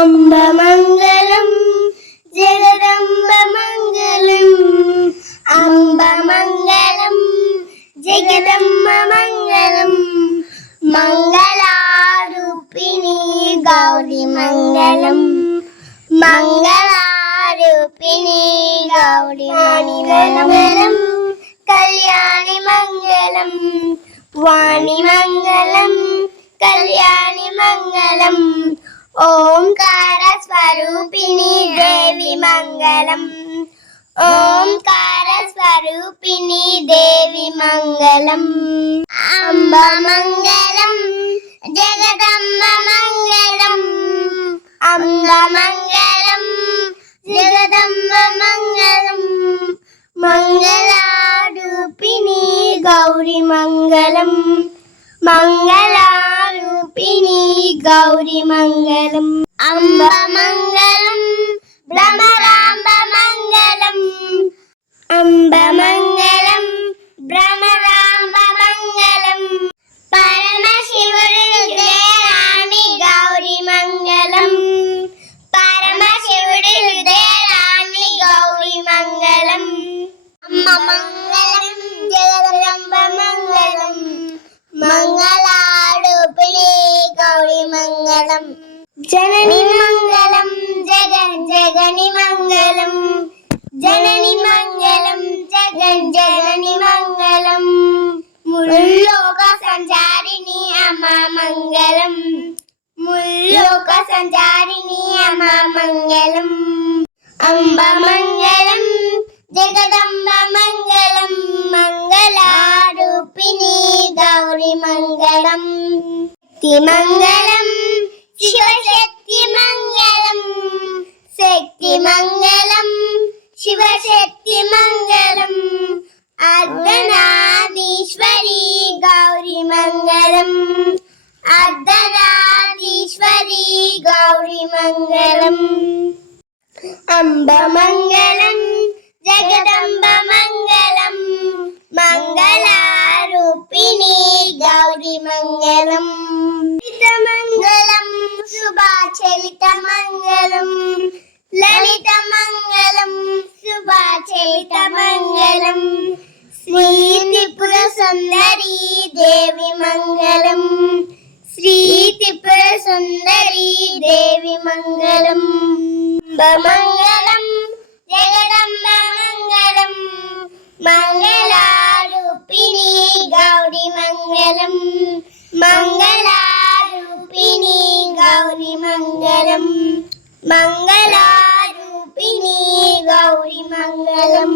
अम्बमङ्गलं जगदम्बमङ्गलम् अम्बमङ्गलं जगदम्बमङ्गलं मङ्गलारूपिणी गौरीमङ्गलं मङ्गलारूपिणी गौरीमङ्गलं कल्याणिमङ्गलं वाणिमङ्गलं कल्याणिमङ्गलम् ओंकार स्वरूपिणी देवी मंगलम ओंकार स्वरूपिणी देवी मंगलम अम्ब मंगलम जगदम्ब मंगलम अम्ब मंगलम जगदम्ब मंगलम मंगलारूपिणी गौरी मंगलम मंगलारूपिणी गौरी मंगलम अम्ब मंगलम भ्रमराम्ब मंगलम अम्ब मंगलम भ्रमराम्ब मंगलम परमशिवहृदयराणि गौरी मंगलम परमशिवहृदयराणि गौरी मंगलम अम्ब मंगलम जगदम्ब मंगलम मंगलारूपिणी गौरी मंगलम जननी मंगलम जगनी मंगलम जननी मंगलम जगनी मंगलम मुल्लोक संचारिणी अम्मा मंगलम मुल्लोक संचारिणी अम्मा मंगलम अम्ब मंगलम जगदम्ब मंगलम मंगलारूपिणी गौरी मंगलम मंगलम शिवशक्ति मंगलम शक्ति मंगलम शिवशक्ति मंगलम अर्धनारीश्वरी गौरी मंगलम अर्धनारीश्वरी गौरी मंगलम अम्ब मंगलम जगदम्ब मंगलम मंगलारूपिणी गौरी मंगलम मंगलम शुभाचलित मंगलम ललित मंगलम शुभाचलित मंगलम श्री त्रिपुर सुंदरी देवी मंगलम श्री त्रिपुर सुंदरी देवी मंगलम मंगलम जगदम्ब मंगलम मंगलारूपिणी गौरी मंगलम मंगलारूपिणी गौरी मंगलम मंगलारूपिणी गौरी मंगलम।